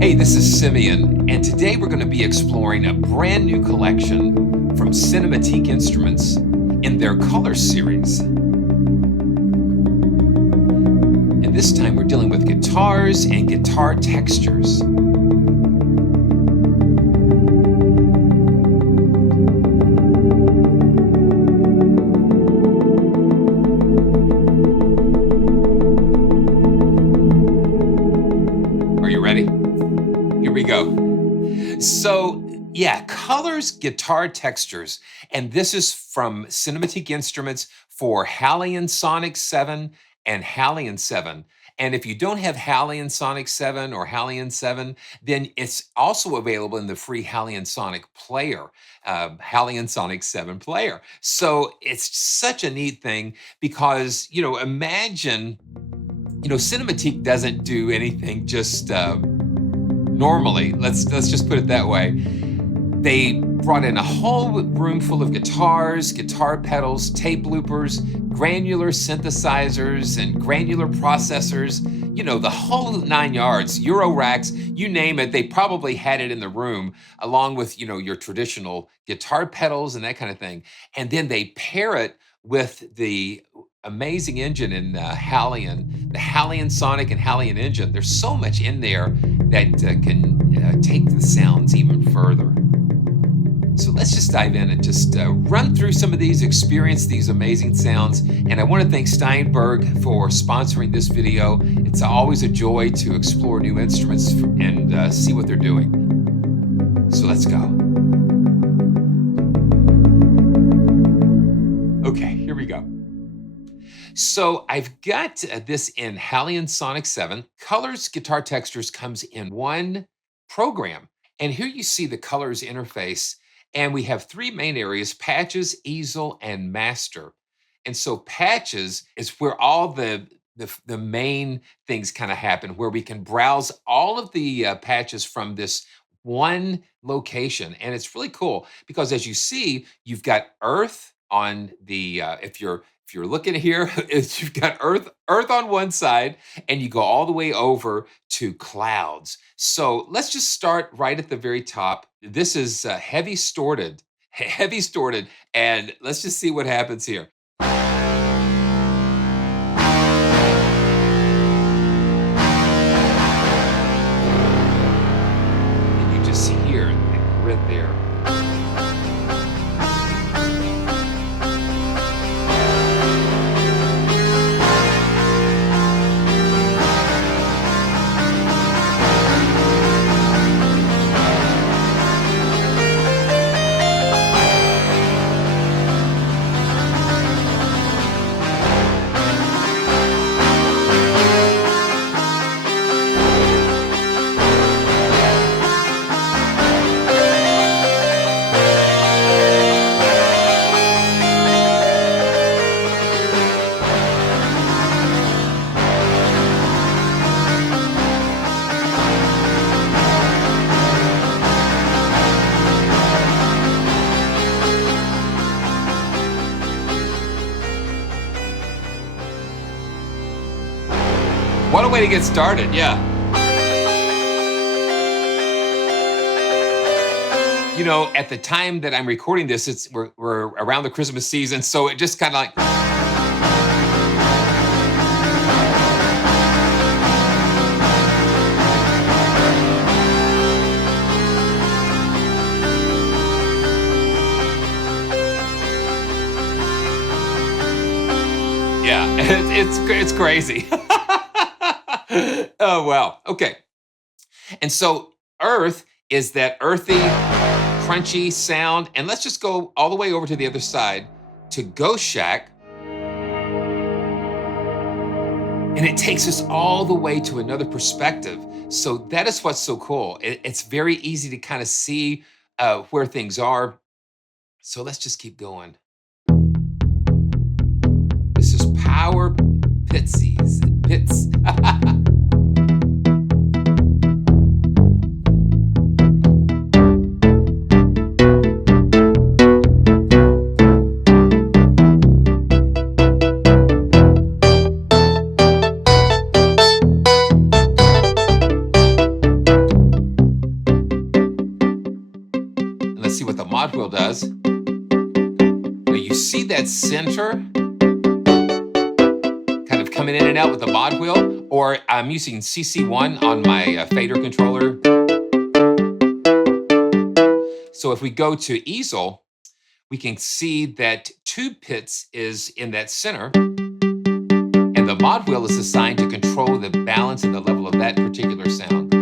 Hey, this is Simeon, and today we're going to be exploring a brand new collection from CINEMATIQUE Instruments in their Color series. And this time we're dealing with guitars and guitar textures. Are you ready? Here we go. So, yeah, colors, guitar textures, and this is from CINEMATIQUE Instruments for HALion Sonic 7 and HALion 7. And if you don't have HALion Sonic 7 or HALion 7, then it's also available in the free HALion Sonic player, HALion Sonic 7 player. So it's such a neat thing because, imagine, CINEMATIQUE doesn't do anything just normally. Let's just put it that way. They brought in a whole room full of guitars, guitar pedals, tape loopers, granular synthesizers, and granular processors. The whole 9 yards, Euro racks, you name it. They probably had it in the room, along with your traditional guitar pedals and that kind of thing. And then they pair it with the amazing engine in HALion, the HALion Sonic and HALion engine. There's so much in there that can take the sounds even further. So let's just dive in and just run through some of these, experience these amazing sounds. And I want to thank Steinberg for sponsoring this video. It's always a joy to explore new instruments and see what they're doing. So let's go. Okay, here we go. So I've got this in HALion Sonic 7. Colors, guitar textures comes in one program. And here you see the colors interface. And we have three main areas: patches, easel, and master. And so patches is where all the main things kind of happen, where we can browse all of the patches from this one location. And it's really cool because, as you see, you've got earth on the, if you're looking here, you've got earth on one side, and you go all the way over to clouds. So let's just start right at the very top. This is HEAVYSTORTED, and let's just see what happens here. And you just hear the grit there. What a way to get started, yeah. At the time that I'm recording this, we're around the Christmas season, so it just kind of like. Yeah, it's crazy. Oh, wow. Okay. And so earth is that earthy, crunchy sound. And let's just go all the way over to the other side to Ghost Shack. And it takes us all the way to another perspective. So that is what's so cool. It's very easy to kind of see where things are. So let's just keep going. This is POWERPIZZIS. Pits. mod wheel does. Now you see that center kind of coming in and out with the mod wheel, or I'm using CC1 on my fader controller. So if we go to easel, we can see that tube pits is in that center, and the mod wheel is assigned to control the balance and the level of that particular sound.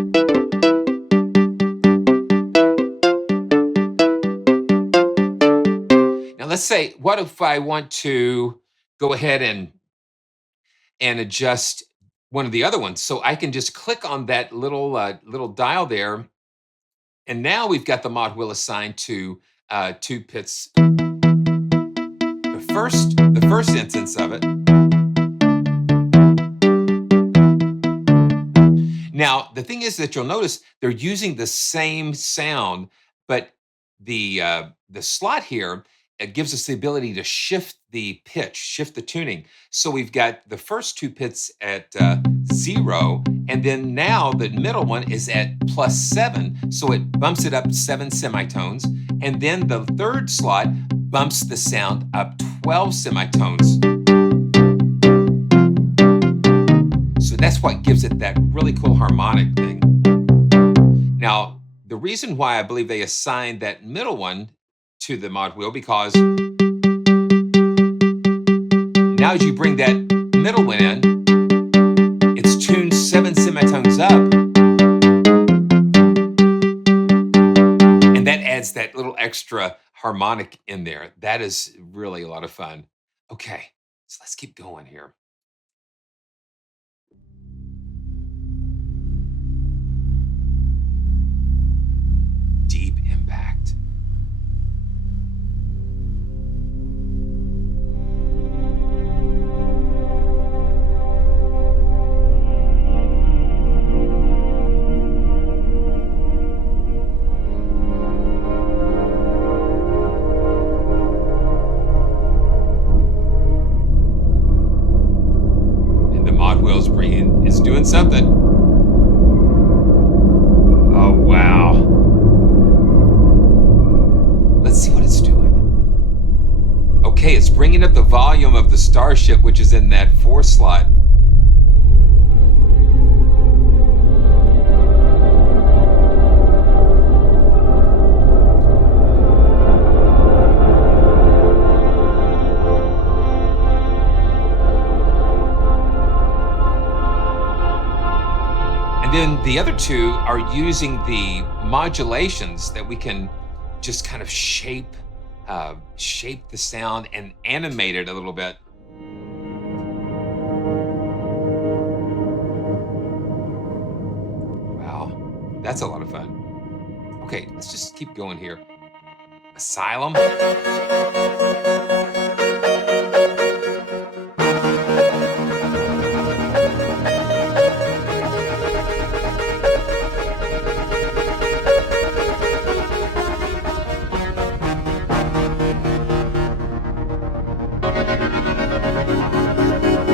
Now let's say, what if I want to go ahead and adjust one of the other ones? So I can just click on that little dial there, and now we've got the mod wheel assigned to tube pits. The first instance of it. Now, the thing is that you'll notice they're using the same sound, but the slot here, it gives us the ability to shift the pitch, shift the tuning. So we've got the first two pits at 0, and then now the middle one is at +7, so it bumps it up 7 semitones, and then the third slot bumps the sound up 12 semitones. So that's what gives it that really cool harmonic thing. Now, the reason why I believe they assigned that middle one to the mod wheel, because now as you bring that middle one in, it's tuned 7 semitones up, and that adds that little extra harmonic in there. That is really a lot of fun. Okay, so let's keep going here. Deep impact. And the mod wheel's is doing something. Oh, wow. Let's see what it's doing. Okay, it's bringing up the volume of the Starship, which is in that 4 slot. And then the other two are using the modulations that we can just kind of shape the sound and animate it a little bit. Wow, that's a lot of fun. Okay, let's just keep going here. ASSYLUM.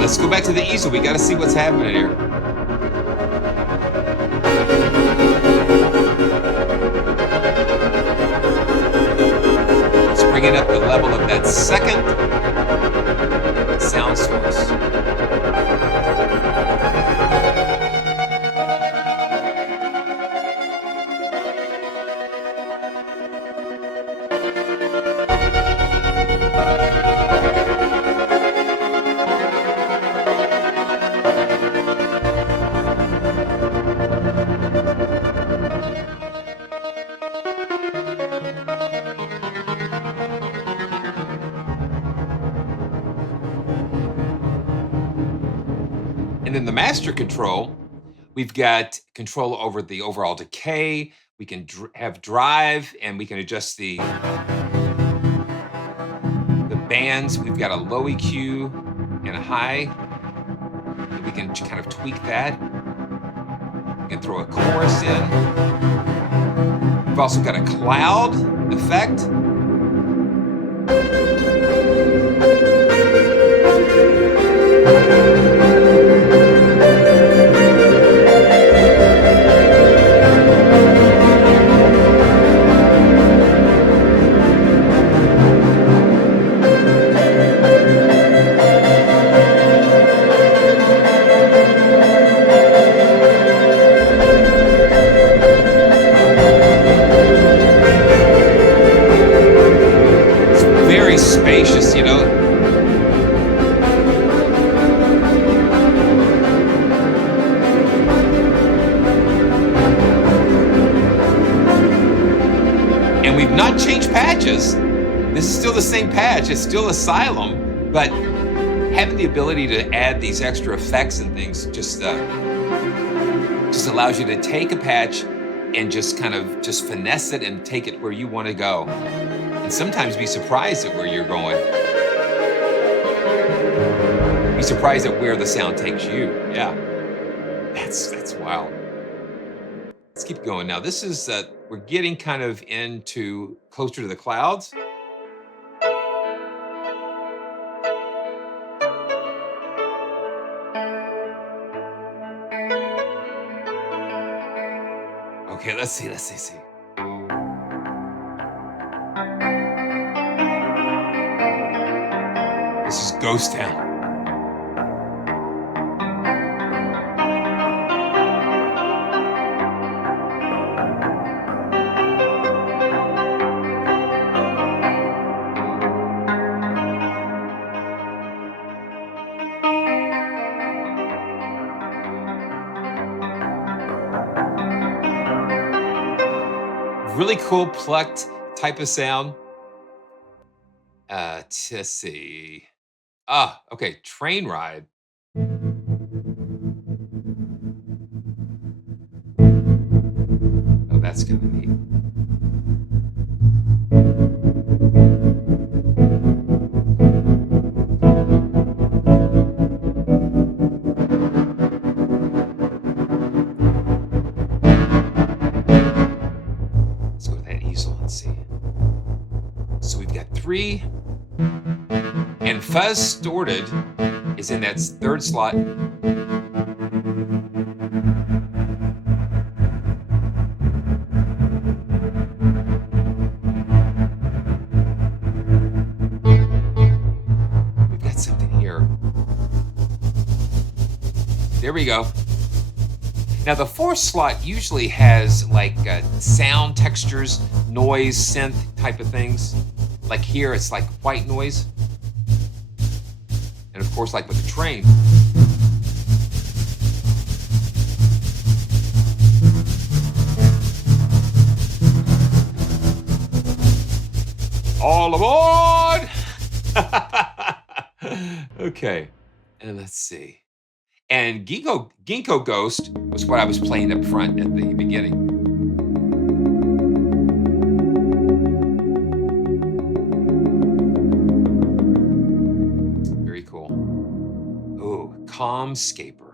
Let's go back to the easel. We got to see what's happening here. Let's bring it up the level of that second sound source. And then the master control, we've got control over the overall decay. We can have drive, and we can adjust the bands. We've got a low EQ and a high. We can kind of tweak that. We can throw a chorus in. We've also got a cloud effect. we've not changed patches. This is still the same patch. It's still ASSYLUM, but having the ability to add these extra effects and things just allows you to take a patch and just kind of just finesse it and take it where you want to go. And sometimes be surprised at where you're going. Be surprised at where the sound takes you. Yeah, that's wild. Let's keep going. Now this is, we're getting kind of into closer to the clouds. Okay, let's see. This is Ghost Town. Really cool plucked type of sound. Let's see. Okay, train ride. Oh, that's kind of neat. Let's go with that easel and see. So we've got 3, and HEAVYSTORTED is in that third slot. We've got something here. There we go. Now the 4th slot usually has like sound textures, noise, synth type of things. Like here, it's like white noise. And of course, like with the train. All aboard! Okay, and let's see. And GENKO Ghost was what I was playing up front at the beginning. Very cool. Oh, calm SCAPER.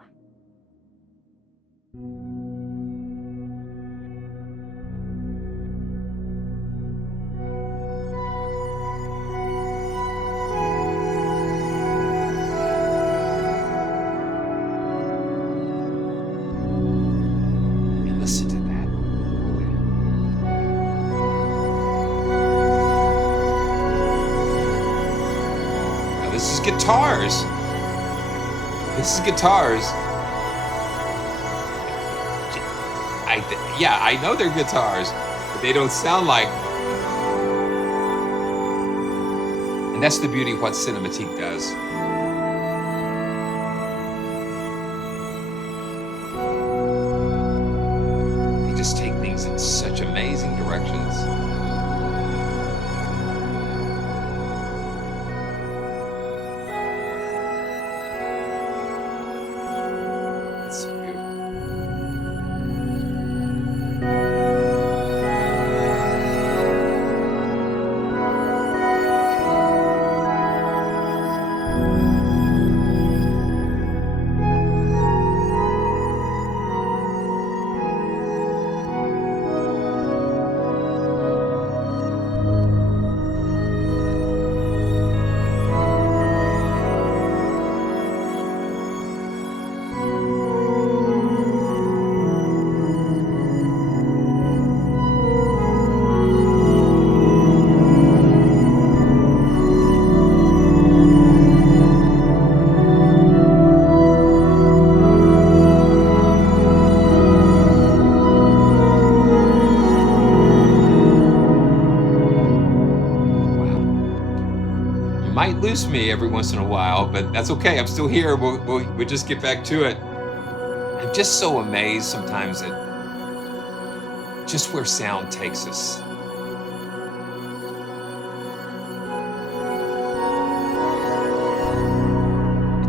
Listen to that. Now this is guitars. This is guitars. Yeah, I know they're guitars, but they don't sound like. And that's the beauty of what Cinematique does. Take things in such amazing directions. It's so beautiful. Might lose me every once in a while, but that's okay. I'm still here. We'll just get back to it. I'm just so amazed sometimes at just where sound takes us.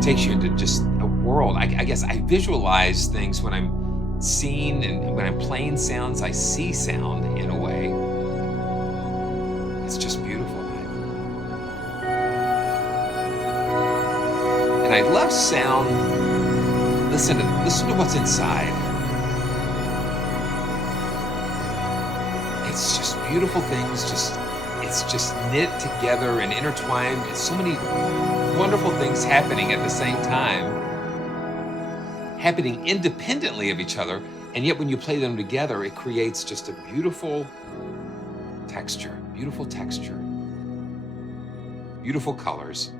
takes you into just a world. I guess I visualize things when I'm seeing, and when I'm playing sounds, I see sound in a way. It's just beautiful. And I love sound. Listen to what's inside. It's just beautiful things. It's just knit together and intertwined. It's so many wonderful things happening at the same time, happening independently of each other, and yet when you play them together, it creates just a beautiful texture, beautiful colors.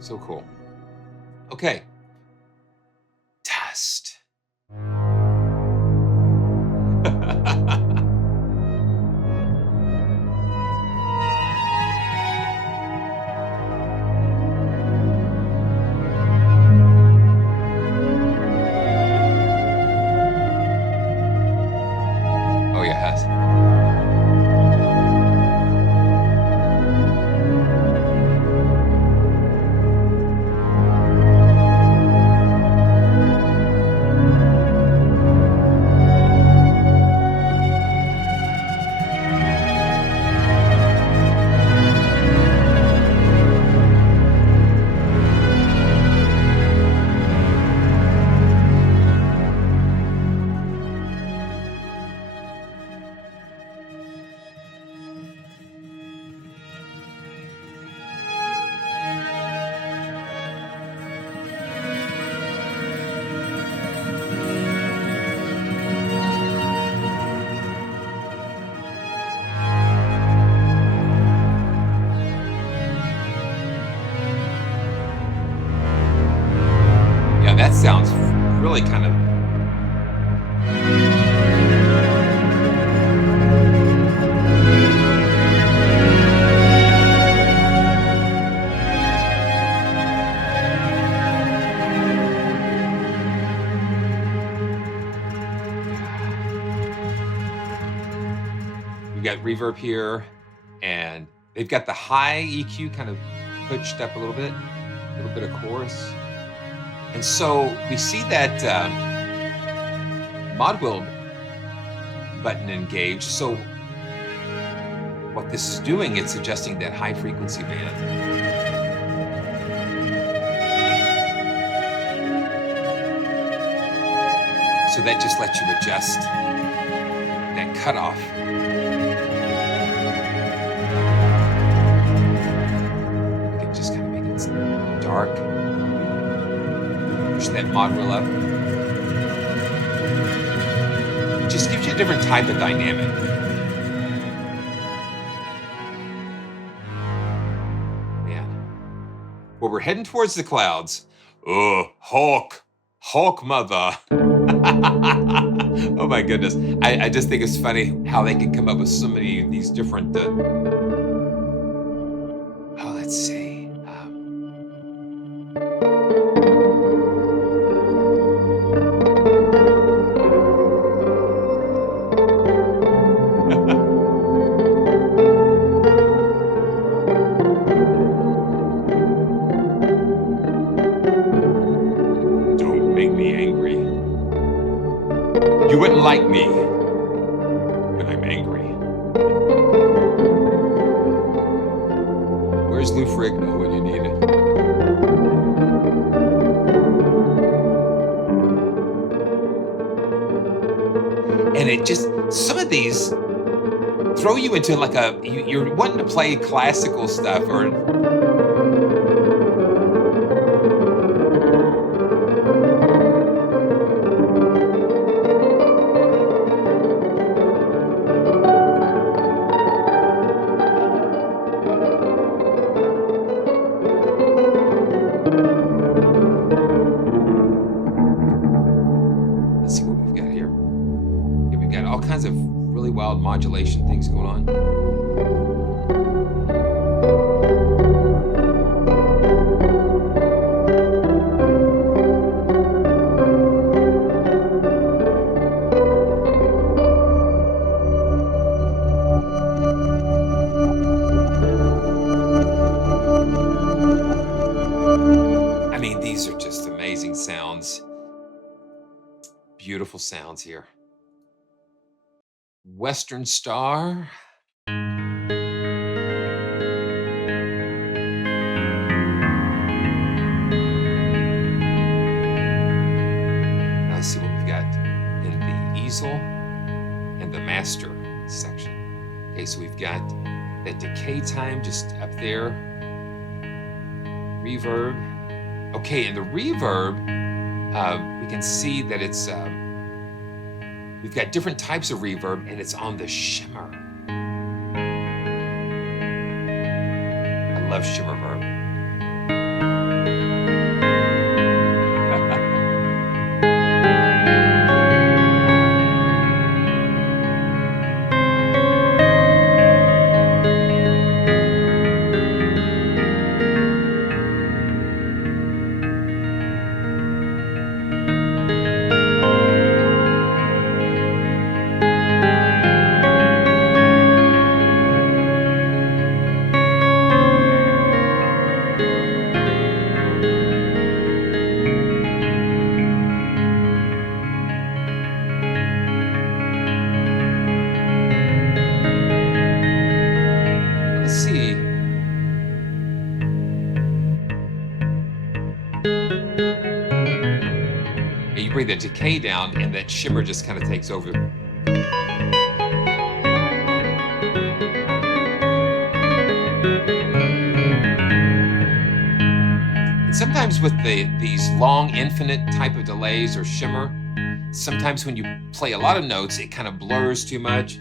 So cool. Okay. Dust. Oh, yes. Yeah, that sounds really kind of. We got reverb here, and they've got the high EQ kind of pushed up a little bit of chorus. And so we see that mod wheel button engaged. So what this is doing, it's adjusting that high frequency band. So that just lets you adjust that cutoff. We can just kind of make it dark. Push that mod wheel up. It just gives you a different type of dynamic. Man. Well, we're heading towards the clouds. Oh, Hulk mother. Oh my goodness. I just think it's funny how they can come up with so many of these different, let's see. Don't make me angry. You wouldn't like me when I'm angry. Where's Lou Ferrigno when you need it? And it just, some of these throw you into like you're wanting to play classical stuff or. Let's see what we've got here. Yeah, we've got all kinds of really wild modulation things going on. Beautiful sounds here. Western Star. Now let's see what we've got in the easel and the master section. Okay, so we've got that decay time just up there. Reverb. Okay, in the reverb, we can see that it's, we've got different types of reverb, and it's on the shimmer. I love shimmer verb. You bring that decay down, and that shimmer just kind of takes over. And sometimes with these long infinite type of delays or shimmer, sometimes when you play a lot of notes, it kind of blurs too much.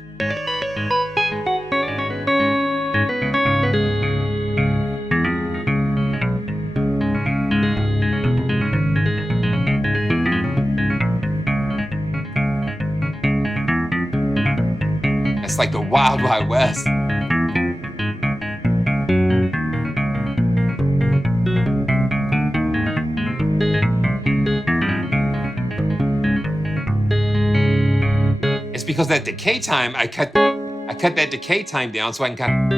It's like the Wild Wild West. It's because that decay time, I cut that decay time down so I can kind of.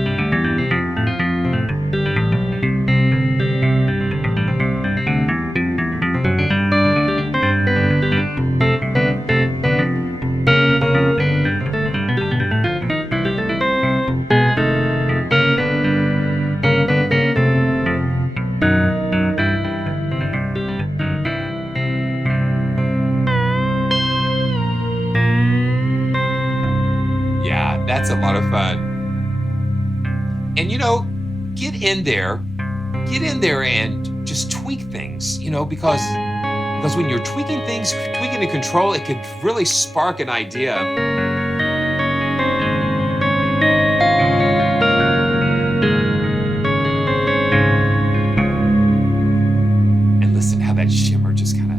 That's a lot of fun. And, you know, get in there and just tweak things, you know, because when you're tweaking things, tweaking the control, it could really spark an idea. And listen how that shimmer just kind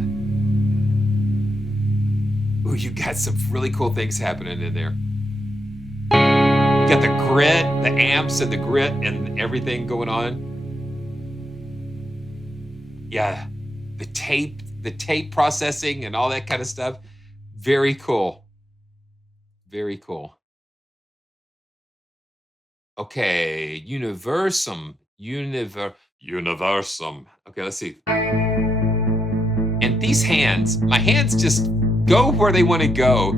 of, ooh, you got some really cool things happening in there. Got the grit, the amps and the grit and everything going on. Yeah, the tape processing and all that kind of stuff. Very cool. Very cool. Okay, UNIVERSUM. UNIVERSUM. Okay, let's see. And these hands, my hands just go where they want to go.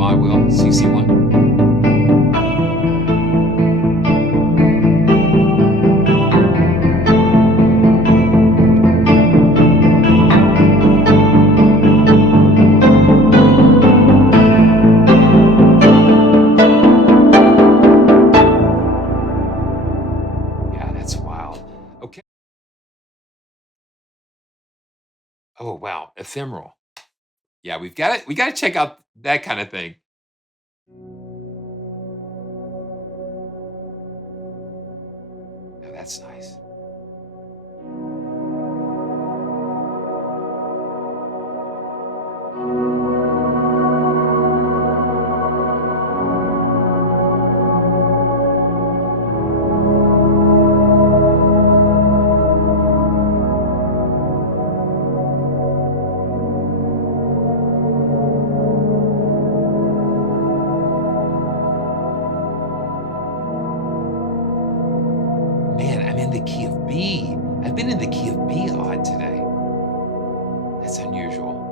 mod wheel, CC1. Yeah, that's wild. Okay. Oh, wow. Ephemeral. Yeah, we got to check out that kind of thing. Yeah, that's nice. Man, I'm in the key of B. I've been in the key of B a lot today. That's unusual.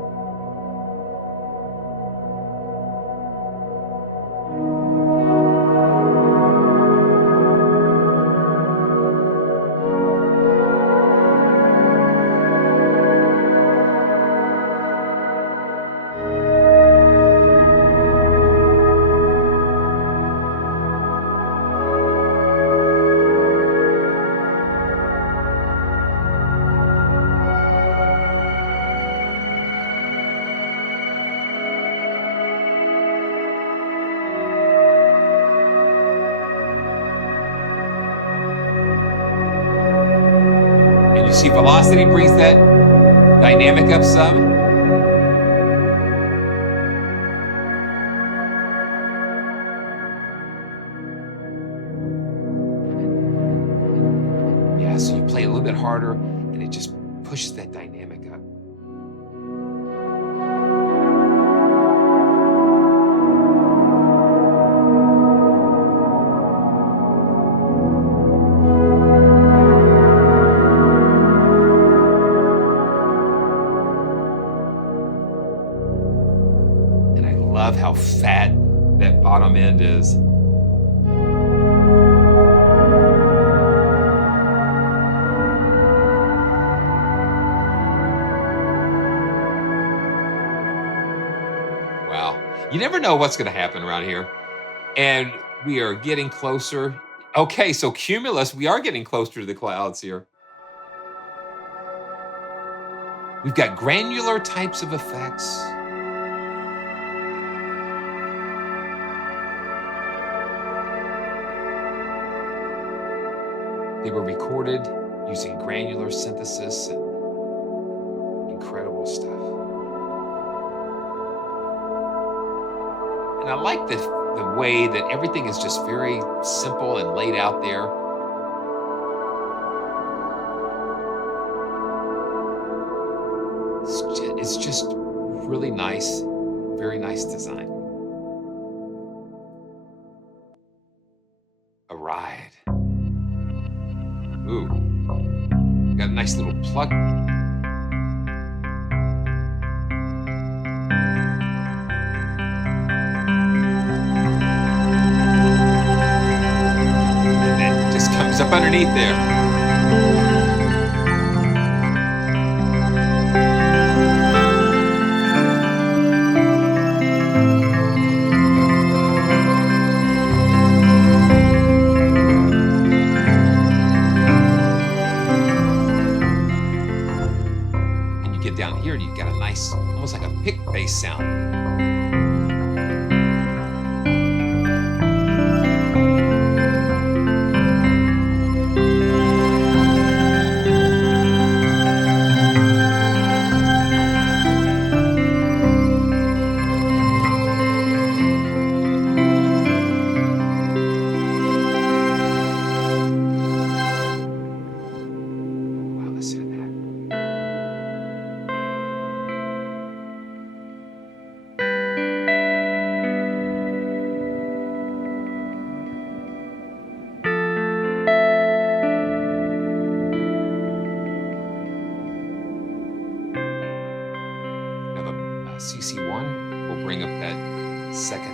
And you see velocity brings that dynamic up some. Yeah, so you play a little bit harder and it just pushes that dynamic up. And I love how fat that bottom end is. Wow. You never know what's going to happen around here. And we are getting closer. Okay, so cumulus, we are getting closer to the clouds here. We've got granular types of effects. They were recorded using granular synthesis and incredible stuff. And I like the way that everything is just very simple and laid out there. It's just really nice, very nice design. ARIDE. Ooh, got a nice little plug. And then just comes up underneath there. Get down here and you've got a nice, almost like a pick bass sound. Wow, listen to that.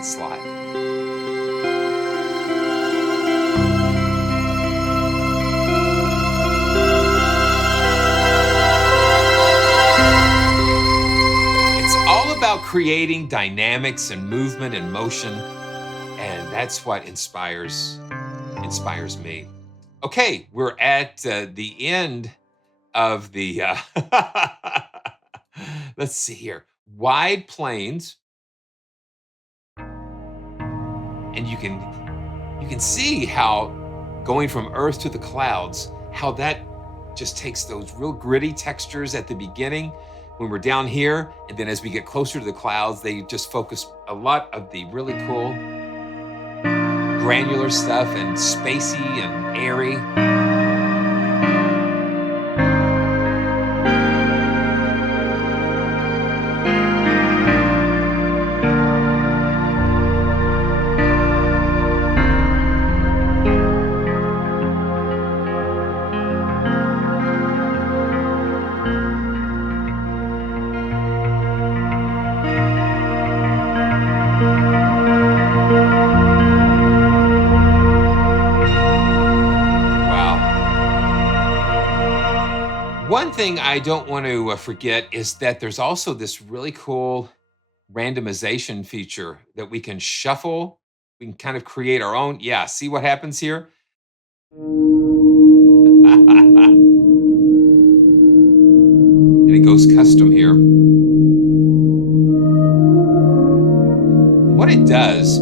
slide. It's all about creating dynamics and movement and motion, and that's what inspires me. Okay, we're at the end of the, let's see here, wide planes. And you can see how going from Earth to the clouds, how that just takes those real gritty textures at the beginning when we're down here. And then as we get closer to the clouds, they just focus a lot of the really cool granular stuff and spacey and airy. One thing I don't want to forget is that there's also this really cool randomization feature that we can shuffle. We can kind of create our own. Yeah, see what happens here? And it goes custom here. What it does,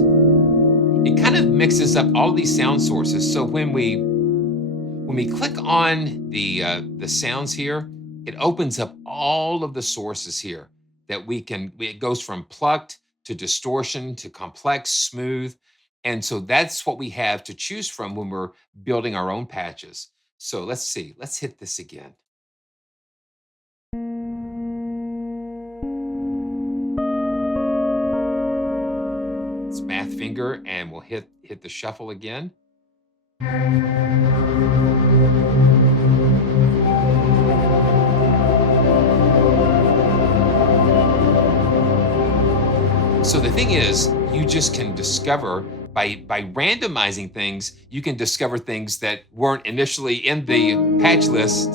it kind of mixes up all these sound sources. So when we click on the sounds here, it opens up all of the sources here that we can, it goes from plucked to distortion to complex, smooth. And so that's what we have to choose from when we're building our own patches. So let's see, let's hit this again. It's math finger, and we'll hit the shuffle again. So the thing is, you just can discover by randomizing things, you can discover things that weren't initially in the patch list.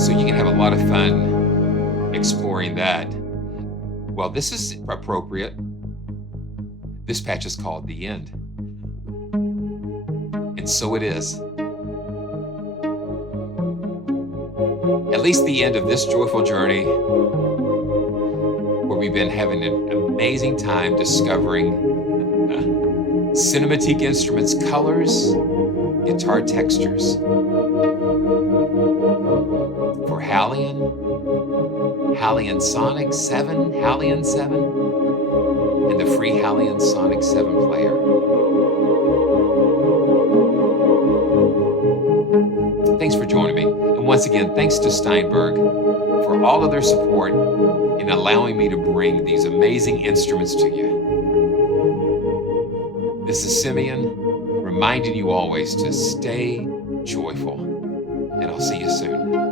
So you can have a lot of fun exploring that. Well, this is appropriate. This patch is called The End. And so it is. At least the end of this joyful journey, where we've been having an amazing time discovering Cinematique Instruments colors, guitar textures for HALion Sonic 7, HALion 7, and the free HALion Sonic 7 player. Thanks for joining me. And once again, thanks to Steinberg for all of their support in allowing me to bring these amazing instruments to you. This is Simeon, reminding you always to stay joyful, and I'll see you soon.